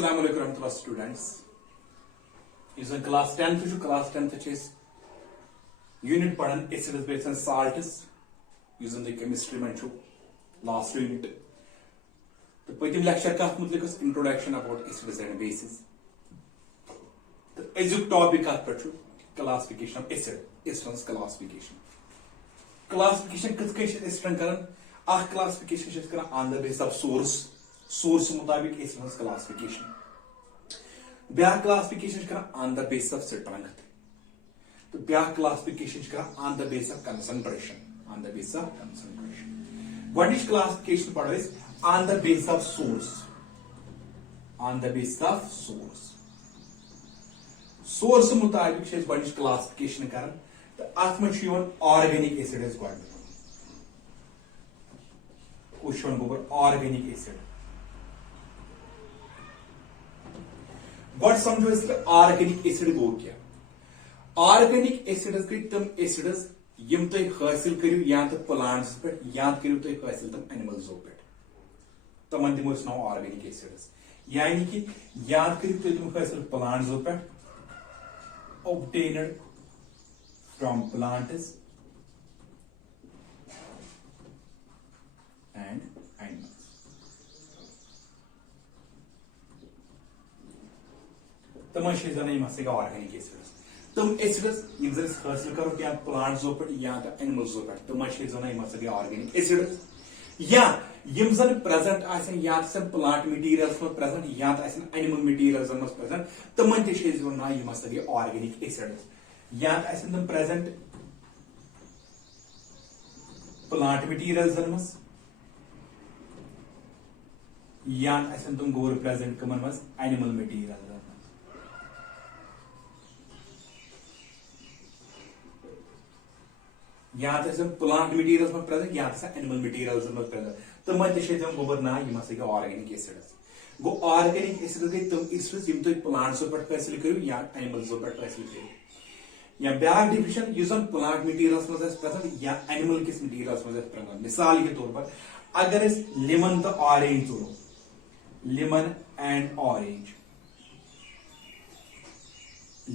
Assalamu alaikum warahmatullahi students. Is in class 10th to class 10th is unit padan acids bases and salts using the chemistry man last unit. The patim lecture ka mutliq is introduction about acids and bases. The azuk topic ka classification of acids classification. Classification kis acids karan ah classification is karan on the basis of source mutabik acids classification. Bia classification is on the basis of strength. The Bia classification is on the basis of concentration. On the basis of concentration. What is classification part is on the basis of source. On the basis of source. Source mutabik is what is classification karan. The athmachion organic acid is what. Question over organic acid. What समझो इसके organic acid गो क्या organic acids गई तम acids यम तुम हासिल करियो या तो प्लांट्स पे या करियो तुम हासिल तम एनिमल्स पे तमन दिमो नाउ ऑर्गेनिक एसिड्स यानी कि याद करियो तुम हासिल प्लांट्स पे obtained from plants and animals. तमन शेजाना यम हसे ऑर्गेनिक एसिड्स तम एसिड्स यम जस हासिल करो क्या प्लांट्स पे या एनिमल्स पे तमन शेजाना यम हसे ऑर्गेनिक एसिड्स या यम जन प्रेजेंट आसन या सन प्लांट मटेरियल्स में प्रेजेंट या आसन एनिमल मटेरियल्स में प्रेजेंट तमन ते शेजाना यम हसे ऑर्गेनिक एसिड्स या आसन तम प्रेजेंट प्लांट मटेरियल्स में या आसन तम गोर प्रेजेंट कमन में एनिमल मटेरियल्स या प्लांट मटेरियल्स में प्रेजेंट या एनिमल मटेरियल्स में प्रेजेंट तम तम गोबर ना यम हसा ऑर्गेनिक एसिड्स गो ऑर्गेनिक एसिड्स गई तम एसिड्स यम तुम प्लांट्स पे हासिल करियो या एनिमल्स पे हासिल करियो या ब्याक डिफिशन यूजन प्लांट मटेरियल्स में प्रेजेंट या एनिमल किस मटेरियल्स में प्रेजेंट मिसाल के तौर पर अगर इस लेमन तो ऑरेंज तुलो lemon and orange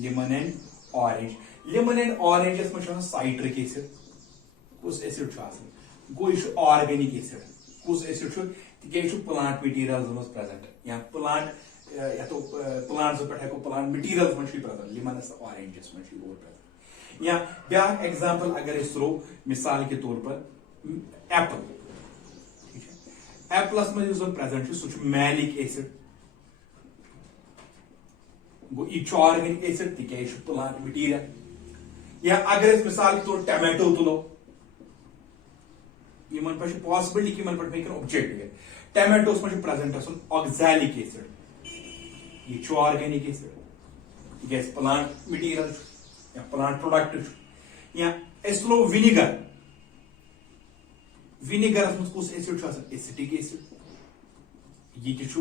lemon and orange में साइट्रिक एसिड कुछ एसिड गो यह ऑर्गेनिक एसिड कुछ एसिड तक प्लांट मटेरियल्स में प्रेजेंट या प्लांट प्लांट्स पे प्लांट मटेरियल्स में प्रेजेंट लेमनस ऑरेंजस में प्रेजेंट या ब्याक एग्जांपल अगर थ्रो मिसाल के तौर पर एप्पल एप्पलस में प्रेजेंट सह मैलिक एसिड गो यह ऑर्गेनिक एसिड तक प्लांट मटेरियल या अगर मिसाल के तौर टमाटो तुलो इन पे पॉसिबिलिटी कि पे ऑब्जेक्टिव टमाटोस में प्रेजेंट ऑक्सैलिक एसिड यह ऑर्गेनिक एसिड तक प्लांट मटेरियल या प्लांट प्रोडक्ट या तुलो विनेगर विनेगरस में कुछ एसिड एसिटिक एसिड यह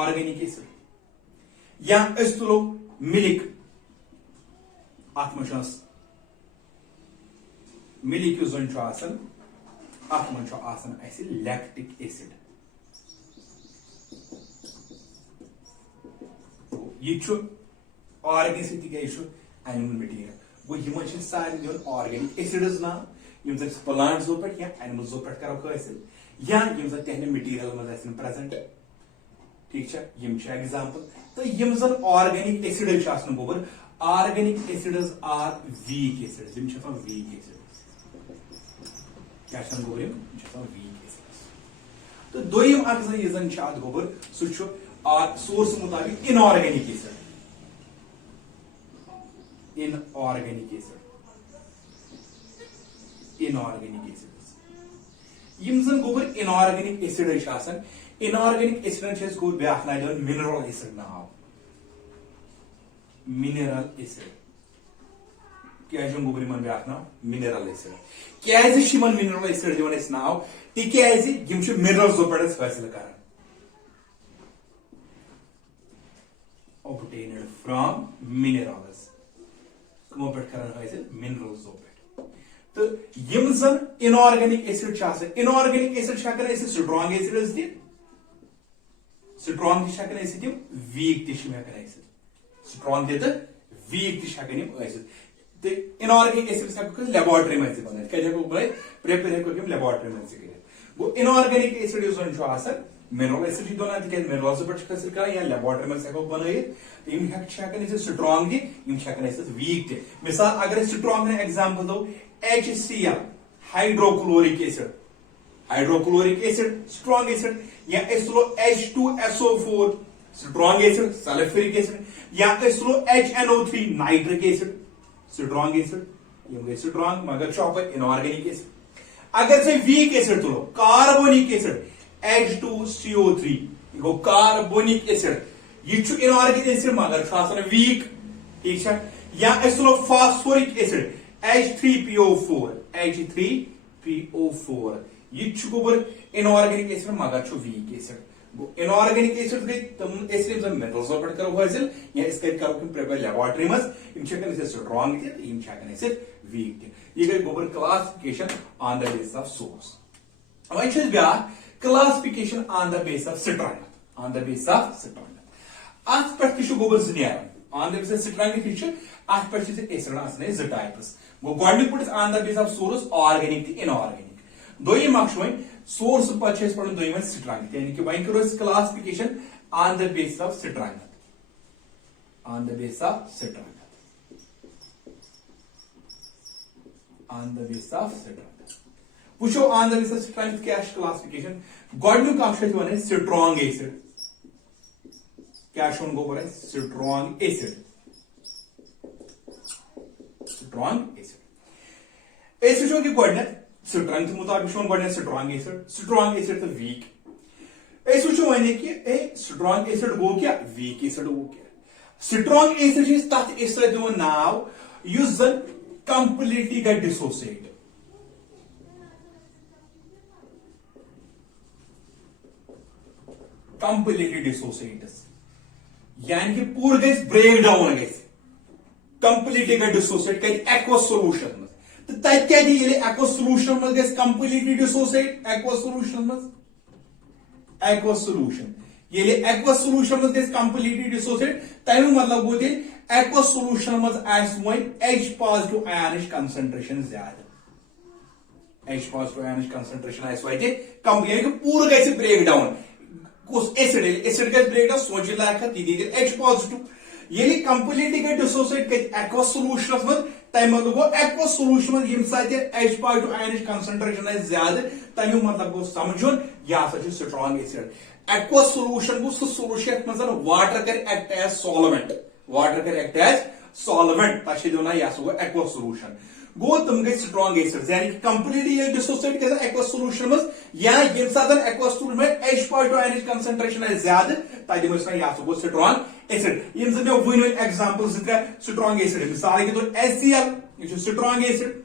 ऑर्गेनिक एसिड या तुलो मिल्क अत मिल्क अत लैक्टिक एसिड यह ऑर्गेनिक एसिड एनिमल मटेरियल गो यम सारे ऑर्गेनिक एसिड्स ना यम प्लांट्सो पे या एनिमल्सो पे करो हासिल या यम तहन मटेरियल में प्रेजेंट ठीक यम एग्जांपल तो यम ऑर्गेनिक एसिड गोबर organic acids are weak acids यम वीक एसिड्स क्या गोबर वीक एसिड्स तो दोयम अत गोबर सह सोर्स मुताबिक इनऑर्गेनिक एसिड इनऑर्गेनिक एसिड्स यम गोबर inorganic acid inorganic acid go back ना मिनरल एसिड नाव मिनरल एसिड क्या गोबर इन ब्याक नाव मिनरल एसिड क्या मिनरल एसिड दिवन नाव तिकाज मिनरल्सो पे हासिल कर obtained from minerals कमो पे कर हासिल मिनरल्सो पे तो यम जन inorganic acid inorganic acid strong acids strong तम वीक तक स्ट्रांग वीक तक इनऑर्गेनिक एसिड्स हेको लेबोरेटरी में बनाई प्रिपेयर लेबोरेटरी में गो इनऑर्गेनिक एसिड मिनरल एसिड दोना मिनरल्स पे हासिल कर या लेबोरेटरी में हेको बनाई स्ट्रांग वीक मिसाल अगर स्ट्रांग एग्जांपल दो HCl hydrochloric acid strong acid या H2SO4 strong acid sulphuric acid या HNO3 nitric acid strong acid strong मगर इनऑर्गेनिक एसिड अगर से वीक एसिड तुलो कार्बोनिक एसिड H2CO3 गो कार्बोनिक एसिड ये इनऑर्गेनिक एसिड मगर वीक ठीक है या फास्फोरिक एसिड H3PO4 ये गोबर इनऑर्गेनिक एसिड मगर वीक एसिड इनऑर्गेनिक एसिड गई तम एसिड मिनरल्स पे करो हासिल या इस करो प्रिपेयर लेबोरेटरी में स्ट्रांग वीक ये गई गोबर classification on the basis of source one ब्या classification on the basis of strength अत पे गोबर ऑन द बेसिस स्ट्रेंथ अत पे एसिड जो टाइप्स गो गोडनिक पे on the basis of source organic तो इनऑर्गेनिक दोयम वन सोर्स पे पढ़ दोयम स्ट्रेंथ यानी कि वन करो classification on the basis of strength on the basis of strength वो on the basis of strength क्या क्लासिफिकेशन गोडनिक वन स्ट्रांग एसिड क्या गोबर स्ट्रांग एसिड कि गोडनिक स्ट्रेंथ मुताबिक गोडनिक स्ट्रांग एसिड तो वीक वो वन कि स्ट्रांग एसिड गो क्या वीक एसिड गो क्या स्ट्रांग एसिड तथ दिवन नाव युस जन कंप्लीटली गई डिसोसिएट कंप्लीटली डिसोसिएट यानी कि पूर गई ब्रेक डाउन गई कंप्लीटली गई डिसोसिएट कर एक्वस सोल्यूशन तो तत क्या एक्वस सोल्यूशन में गई कंप्लीटली डिसोसिएट एक्वस सोल्यूशन ये एक्वस सोल्यूशन में गई कंप्लीटली डिसोसिएट तमें मतलब गो एक्वस सोल्यूशन में one H positive ion concentration ज्यादा H पॉजिटिव आयन कंसंट्रेशन कम यानी कि पूर गई ब्रेक डाउन कुछ एसिड गई ब्रेक डाउन सोच लायक H पॉजिटिव ये कंप्लीटली गई डिसोसिएट एक्वस सोल्यूशन में तमें मतलब गो एक्वस सोल्यूशन में यम H पॉजिटिव आयन कंसंट्रेशन ज्यादा तमें मतलब गो समझुन यह स्ट्रांग एसिड एक्वस सोल्यूशन गो सोल्यूशन मज वाटर कर एक्ट एज सॉल्वेंट तक यह गो एक्वस सोल्यूशन गो तुम गई स्ट्रांग एसिड यानी कि कंप्लीटली डिसोसिएट कर एक्वस सोल्यूशन में या यम सात एक्वस सोल्यूशन में H पॉजिटिव आयन कंसंट्रेशन ज्यादा तक दिमो यह गो स्ट्रांग एसिड यम मे वन एग्जांपल स्ट्रांग एसिड मिसाल के तौर HCl यह स्ट्रांग एसिड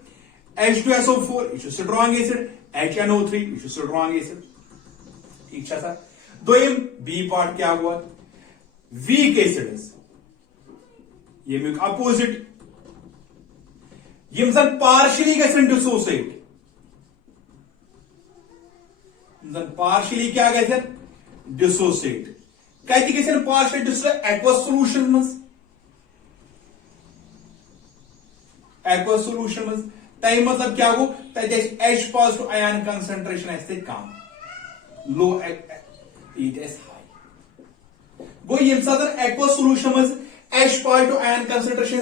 H2SO4 यह स्ट्रांग एसिड HNO3 यह स्ट्रांग एसिड ठीक है सर दोयम बी पार्ट क्या हुआ वीक एसिड्स यमुक अपोजिट यम जन पार्शियली गसन डिसोसिएट पार्शियली क्या गसन डिसोसिएट कत गसन पार्शियल डिसोसिएट एक्वस सोल्यूशन में एक्वस सोल्यूशन में तय मतलब क्या गो तत H positive ion concentration come low it is high गो यम सात एक्वस सोल्यूशन में H पॉजिटिव आयन कंसंट्रेशन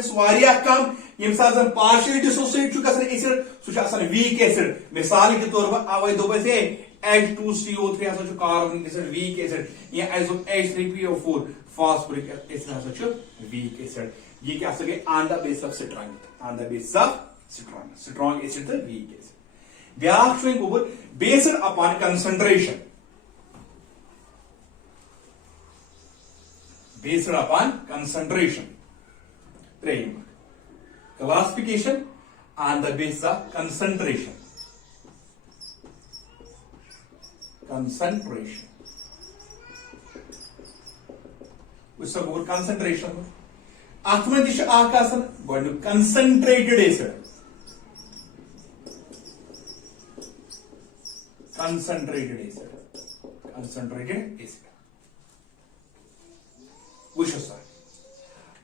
कम यम सात पार्शियल डिसोसिएट एसिड सह वीक एसिड मिसाल के तौर पर अवे दोप H2CO3 कार्बनिक एसिड वीक एसिड या H3PO4 phosphoric acid weak acid ये क्या गई on the basis of strong acid तो वीक एसिड ब्या गोबर based upon concentration based upon concentration. Classification on the basis of concentration. उसका गोबर concentration अथ में concentrated acid. Concentrated acid. वुचो सा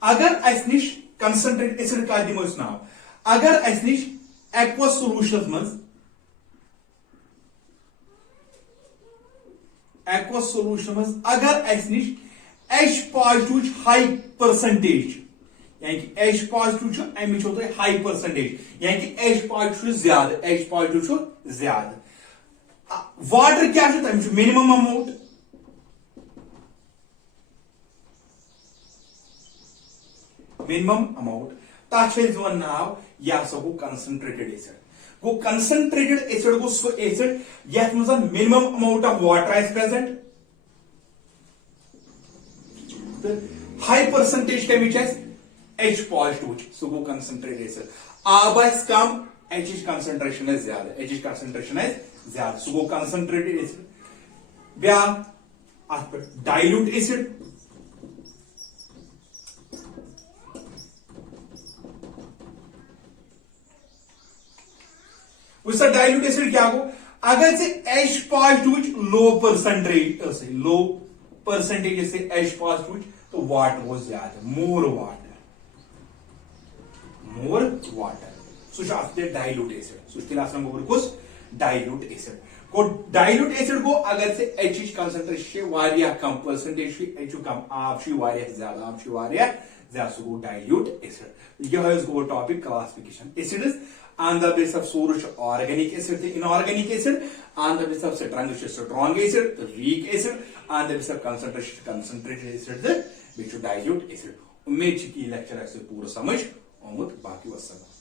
अगर अस निश कंसंट्रेट एसिड का दिमो नाव अगर अस निश एक्वस सोल्यूशन मज एक्वस सोल्यूशन मज अगर अस निश H पॉजिटिव हाई परसेंटेज यानी कि H पॉजिटिव अमिच हो हाई परसेंटेज यानी कि H पॉजिटिव ज्यादा H पॉजिटिव ज्यादा वाटर क्या तमिच मिनिमम अमाउंट तथ नाव यह हसा गो कंसंट्रेटेड एसिड गो कंसंट्रेटेड एसिड गो सो एसिड यथ मज minimum amount of water is present high percentage कमिच H पॉजिटिव सो गो कंसंट्रेटेड एसिड आब कम H कंसंट्रेशन ज्यादा H कंसंट्रेशन ज्यादा सो गो कंसंट्रेटेड एसिड ब्या डाइल्यूट एसिड उसका डाइल्यूट एसिड क्या हो अगर से H पॉजिटिव लो परसेंटेज से H पॉजिटिव तो वाटर वो ज्यादा more water so dilute acid so dilute acid को डाइल्यूट एसिड को अगर से H कंसंट्रेशन वारिया कम परसेंटेज H कम आब वारिया ज्यादा सो गो डाइल्यूट एसिड यह गो topic classification acids on the basis of source organic acid inorganic acid on the basis of strong acid weak acid on the basis of concentrated acid the dilute acid उम्मीद है कि lecture आपसे पूरा समझ आमुत बाकी वसल्लम।